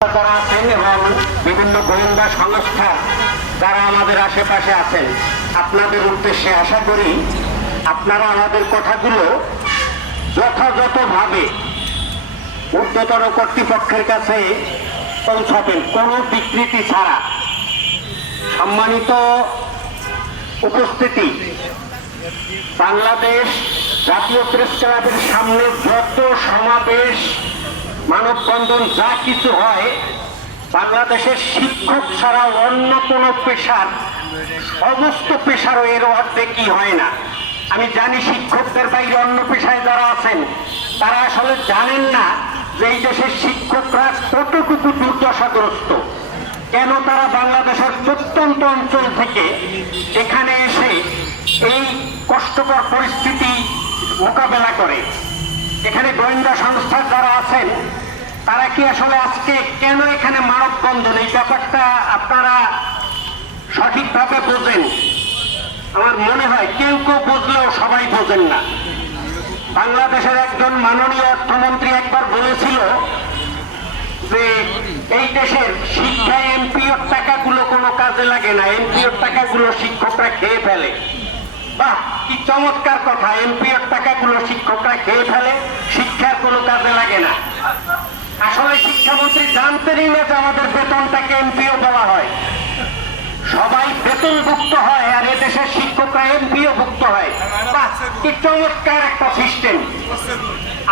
যারা আছেন এবং বিভিন্ন গোয়েন্দা সংস্থা যারা আমাদের আশেপাশে আছেন, আপনাদের উদ্দেশ্যে আশা করি আপনারা আমাদের কথাগুলো যথাযথভাবে ঊর্ধ্বতন কর্তৃপক্ষের কাছে পৌঁছাবেন, কোনো বিকৃতি ছাড়া। সম্মানিত উপস্থিতি, বাংলাদেশ জাতীয় প্রেস ক্লাবের সামনে যত সমাবেশ, মানববন্ধন যা কিছু হয়, বাংলাদেশের শিক্ষক ছাড়া অন্য কোনো পেশার, সমস্ত পেশারও এর অর্ধেকই হয় না। আমি জানি শিক্ষকদের বাইরে অন্য পেশায় যারা আছেন তারা আসলে জানেন না যে এই দেশের শিক্ষকরা কতটুকু দুর্দশাগ্রস্ত, কেন তারা বাংলাদেশের প্রত্যন্ত অঞ্চল থেকে এখানে এসে এই কষ্টকর পরিস্থিতি মোকাবেলা করে। এখানে গোয়েন্দা সংস্থার যারা আছেন তারা কি আসলে আজকে কেন এখানে মানববন্ধন, এই ব্যাপারটা আপনারা সঠিকভাবে বোঝেন? আমার মনে হয় কেউ কেউ বুঝলেও সবাই বোঝেন না। বাংলাদেশের একজন মাননীয় অর্থমন্ত্রী একবার বলেছিল যে এই দেশের শিক্ষা এমপিওর টাকাগুলো কোনো কাজে লাগে না, এমপিওর টাকাগুলো শিক্ষকরা খেয়ে ফেলে। বাহ, কি চমৎকার কথা! এমপিওর টাকাগুলো শিক্ষকরা খেয়ে ফেলে, শিক্ষার কোনো কাজে লাগে না। আসলে শিক্ষামন্ত্রী জানতেনই না যে আমাদের বেতনটাকে এমপিও বলা হয়। সবাই বেতনভুক্ত হয় আর এদেশের শিক্ষকরা এমপিও ভুক্ত হয়। বাহ, কি চমৎকার একটা সিস্টেম!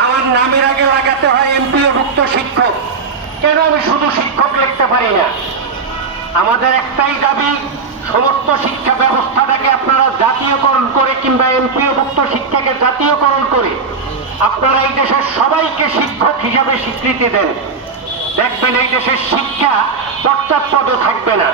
আমার নামের আগে লাগাতে হয় এমপিও ভুক্ত শিক্ষক। কেন আমি শুধু শিক্ষক লিখতে পারি না? আমাদের একটাই দাবি, সমস্ত শিক্ষা ব্যবস্থাটাকে আপনারা জাতীয়করণ করে কিংবা এমপিও ভুক্ত শিক্ষাকে জাতীয়করণ করে আপনারা এই দেশের সবাইকে শিক্ষক হিসাবে স্বীকৃতি দেন। দেখবেন এই দেশের শিক্ষা পশ্চাৎপদ থাকবে না।